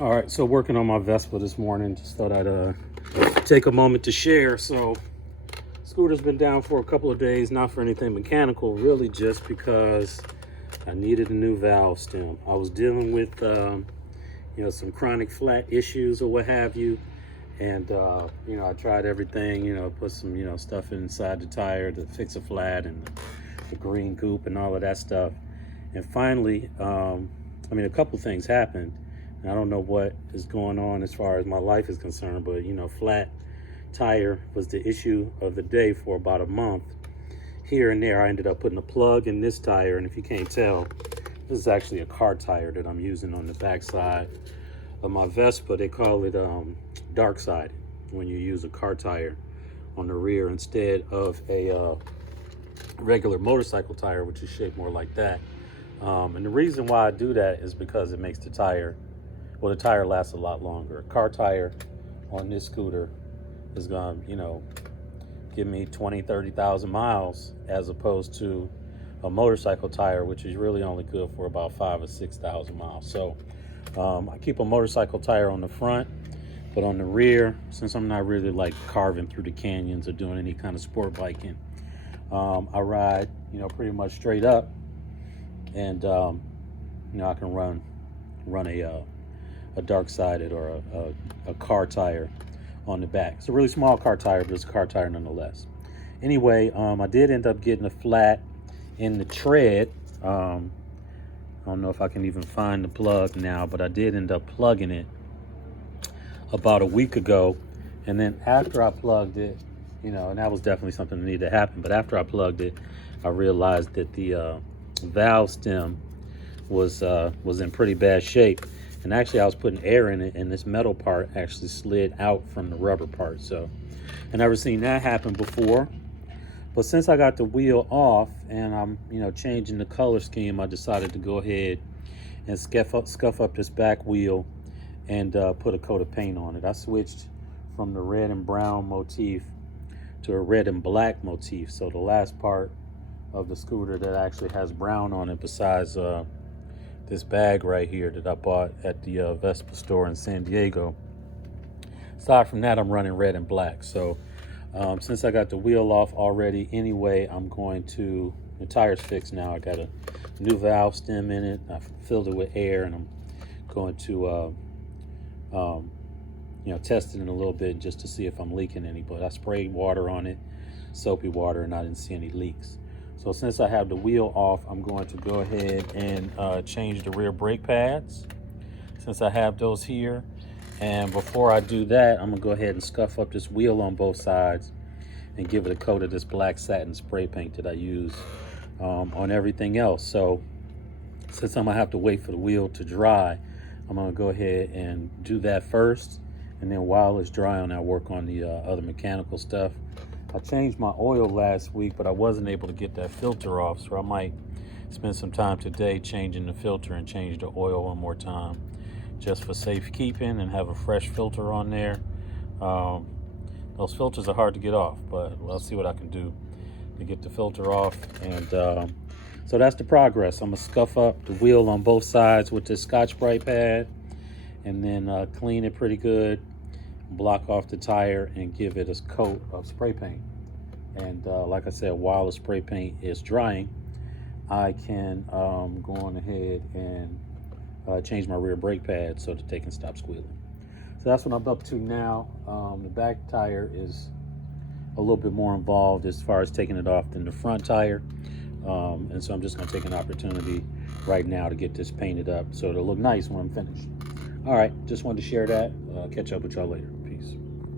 All right, so working on my Vespa this morning. Just thought I'd take a moment to share. So, scooter's been down for a couple of days, not for anything mechanical, really just because I needed a new valve stem. I was dealing with, some chronic flat issues or what have you. And, I tried everything, put some, stuff inside the tire to fix a flat and the green goop and all of that stuff. And finally, a couple things happened. And I don't know what is going on as far as my life is concerned, but, flat tire was the issue of the day for about a month. Here and there, I ended up putting a plug in this tire. And if you can't tell, this is actually a car tire that I'm using on the backside of my Vespa. They call it dark side when you use a car tire on the rear instead of a regular motorcycle tire, which is shaped more like that. And the reason why I do that is because it makes the tire lasts a lot longer. A car tire on this scooter is going to, give me 20, 30,000 miles as opposed to a motorcycle tire, which is really only good for about 5 or 6,000 miles. So I keep a motorcycle tire on the front, but on the rear, since I'm not really like carving through the canyons or doing any kind of sport biking, I ride, pretty much straight up, and I can run a dark sided or a car tire on the back. It's a really small car tire, but it's a car tire nonetheless. Anyway, I did end up getting a flat in the tread. I don't know if I can even find the plug now, but I did end up plugging it about a week ago. And then after I plugged it, and that was definitely something that needed to happen. But after I plugged it, I realized that the valve stem was in pretty bad shape. And actually, I was putting air in it, and this metal part actually slid out from the rubber part. So I've never seen that happen before. But since I got the wheel off and I'm, changing the color scheme, I decided to go ahead and scuff up this back wheel and put a coat of paint on it. I switched from the red and brown motif to a red and black motif. So the last part of the scooter that actually has brown on it, besides this bag right here that I bought at the Vespa store in San Diego. Aside from that, I'm running red and black. So since I got the wheel off already anyway, the tire's fixed now. I got a new valve stem in it. I filled it with air, and I'm going to test it in a little bit just to see if I'm leaking any. But I sprayed water on it, soapy water, and I didn't see any leaks. So since I have the wheel off, I'm going to go ahead and change the rear brake pads, since I have those here. And before I do that, I'm gonna go ahead and scuff up this wheel on both sides and give it a coat of this black satin spray paint that I use on everything else. So since I'm gonna have to wait for the wheel to dry, I'm gonna go ahead and do that first. And then while it's drying, I'll work on the other mechanical stuff. I changed my oil last week, but I wasn't able to get that filter off. So I might spend some time today changing the filter and change the oil one more time, just for safekeeping, and have a fresh filter on there. Those filters are hard to get off, but I'll see what I can do to get the filter off. And so that's the progress. I'm gonna scuff up the wheel on both sides with this Scotch-Brite pad, and then clean it pretty good, block off the tire, and give it a coat of spray paint. And like I said, while the spray paint is drying, I can go on ahead and change my rear brake pad so that they can stop squealing. So that's what I'm up to now. The back tire is a little bit more involved as far as taking it off than the front tire. And so I'm just gonna take an opportunity right now to get this painted up so it'll look nice when I'm finished. All right, just wanted to share that. Catch up with y'all later.